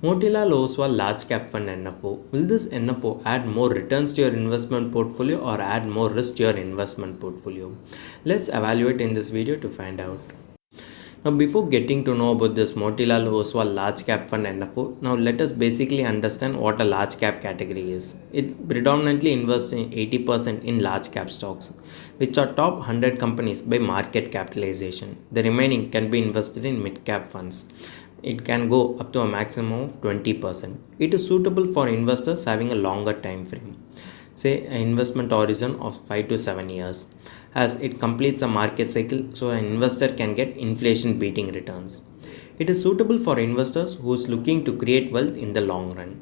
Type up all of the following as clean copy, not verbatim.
Motilal Oswal Large Cap Fund NFO. Will this NFO add more returns to your investment portfolio or add more risk to your investment portfolio? Let's evaluate in this video to find out. Now, before getting to know about this Motilal Oswal Large Cap Fund NFO, now let us basically understand what a large cap category is. It predominantly invests in 80% in large cap stocks, which are top 100 companies by market capitalization. The remaining can be invested in mid cap funds. It can go up to a maximum of 20%. It is suitable for investors having a longer time frame, say an investment horizon of 5 to 7 years, as it completes a market cycle so an investor can get inflation beating returns. It is suitable for investors who is looking to create wealth in the long run.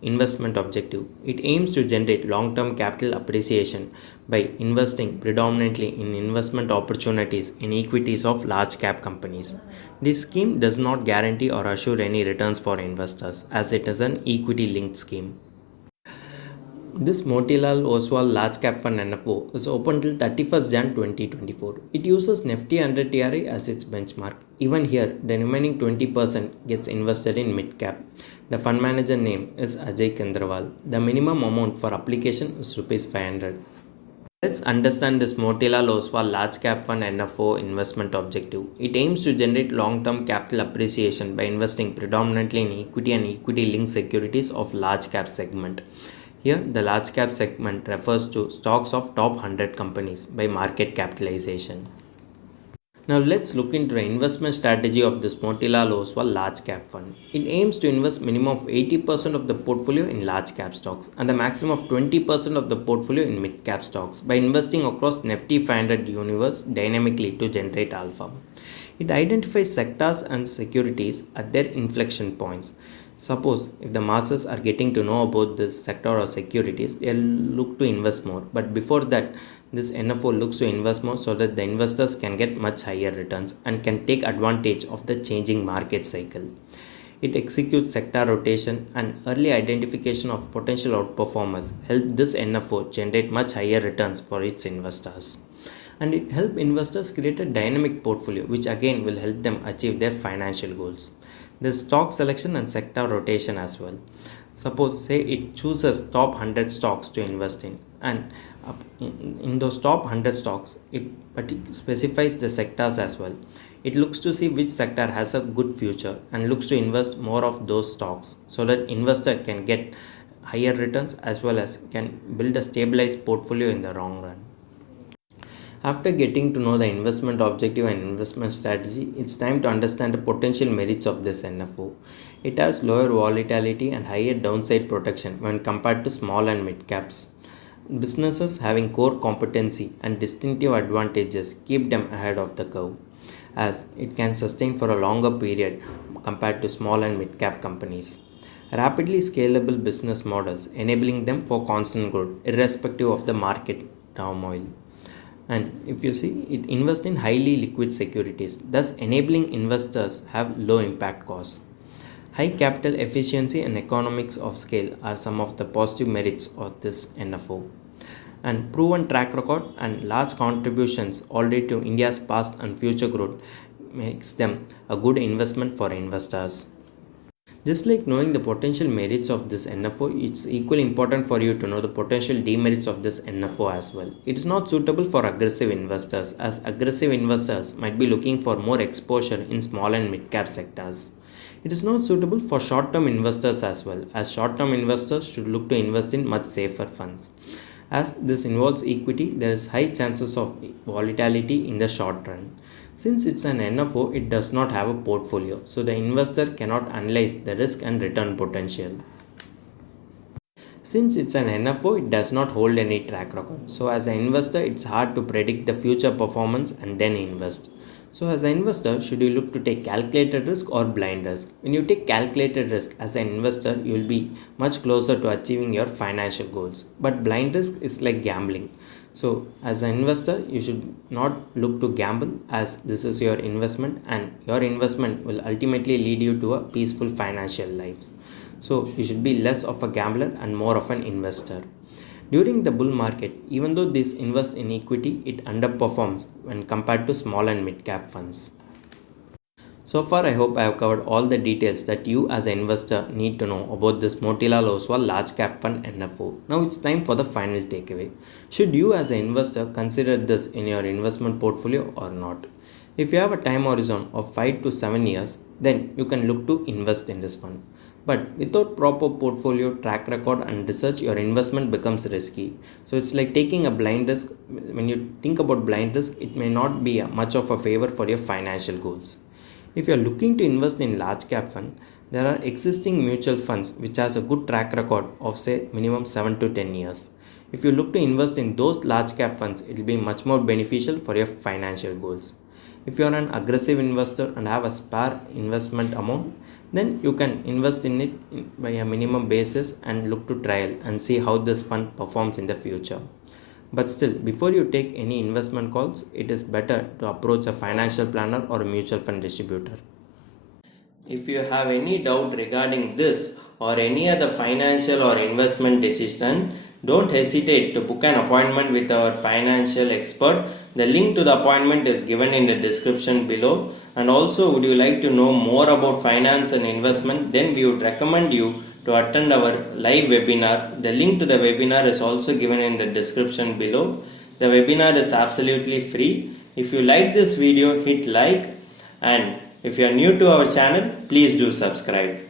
Investment objective: it aims to generate long term capital appreciation by investing predominantly in investment opportunities in equities of large cap companies. This scheme does not guarantee or assure any returns for investors, as it is an equity linked scheme. This Motilal Oswal Large Cap Fund NFO is open till 31st Jan 2024. It uses Nifty 100 TRI as its benchmark. Even here, the remaining 20% gets invested in mid cap. The fund manager name is Ajay Kendrawal. The minimum amount for application is Rs 500. Let's understand this Motilal Oswal Large Cap Fund NFO investment objective. It aims to generate long-term capital appreciation by investing predominantly in equity and equity-linked securities of large cap segment. Here, the large cap segment refers to stocks of top 100 companies by market capitalization. Now let's look into the investment strategy of this Motilal Oswal Large Cap Fund. It aims to invest minimum of 80% of the portfolio in large cap stocks and the maximum of 20% of the portfolio in mid cap stocks by investing across Nifty 500 universe dynamically to generate alpha. It identifies sectors and securities at their inflection points. Suppose if the masses are getting to know about this sector or securities, they'll look to invest more. But before that, this NFO looks to invest more so that the investors can get much higher returns and can take advantage of the changing market cycle. It executes sector rotation and early identification of potential outperformers help this NFO generate much higher returns for its investors. And it helps investors create a dynamic portfolio which again will help them achieve their financial goals. There's stock selection and sector rotation as well. Suppose say it chooses top 100 stocks to invest in, and in those top 100 stocks it specifies the sectors as well. It looks to see which sector has a good future and looks to invest more of those stocks so that investor can get higher returns as well as can build a stabilized portfolio in the long run. After getting to know the investment objective and investment strategy, it's time to understand the potential merits of this NFO. It has lower volatility and higher downside protection when compared to small and mid caps. Businesses having core competency and distinctive advantages keep them ahead of the curve, as it can sustain for a longer period compared to small and mid cap companies. Rapidly scalable business models enabling them for constant growth irrespective of the market turmoil. And if you see, it invests in highly liquid securities, thus enabling investors have low impact costs. High capital efficiency and economics of scale are some of the positive merits of this NFO. And proven track record and large contributions already to India's past and future growth makes them a good investment for investors. Just like knowing the potential merits of this NFO, it's equally important for you to know the potential demerits of this NFO as well. It is not suitable for aggressive investors, as aggressive investors might be looking for more exposure in small and mid cap sectors. It is not suitable for short term investors as well, as short term investors should look to invest in much safer funds. As this involves equity, there is high chances of volatility in the short run. Since it's an NFO, it does not have a portfolio, so the investor cannot analyze the risk and return potential. Since it's an NFO, it does not hold any track record. So as an investor, it's hard to predict the future performance and then invest. So as an investor, should you look to take calculated risk or blind risk? When you take calculated risk as an investor, you will be much closer to achieving your financial goals. But blind risk is like gambling. So as an investor, you should not look to gamble, as this is your investment and your investment will ultimately lead you to a peaceful financial lives. So you should be less of a gambler and more of an investor. During the bull market, even though this invests in equity, it underperforms when compared to small and mid cap funds. So far, I hope I have covered all the details that you as an investor need to know about this Motilal Oswal Large Cap Fund NFO. Now it's time for the final takeaway. Should you as an investor consider this in your investment portfolio or not? If you have a time horizon of 5 to 7 years, then you can look to invest in this fund. But without proper portfolio track record and research, your investment becomes risky. So it's like taking a blind risk. When you think about blind risk, it may not be much of a favor for your financial goals. If you are looking to invest in large cap fund, there are existing mutual funds which has a good track record of say minimum 7 to 10 years. If you look to invest in those large cap funds, it will be much more beneficial for your financial goals. If you are an aggressive investor and have a spare investment amount, then you can invest in it by a minimum basis and look to trial and see how this fund performs in the future. But still, before you take any investment calls, it is better to approach a financial planner or a mutual fund distributor. If you have any doubt regarding this or any other financial or investment decision, don't hesitate to book an appointment with our financial expert. The link to the appointment is given in the description below. And also, would you like to know more about finance and investment? Then we would recommend you to attend our live webinar. The link to the webinar is also given in the description below. The webinar is absolutely free. If you like this video, hit like, and if you are new to our channel, please do subscribe.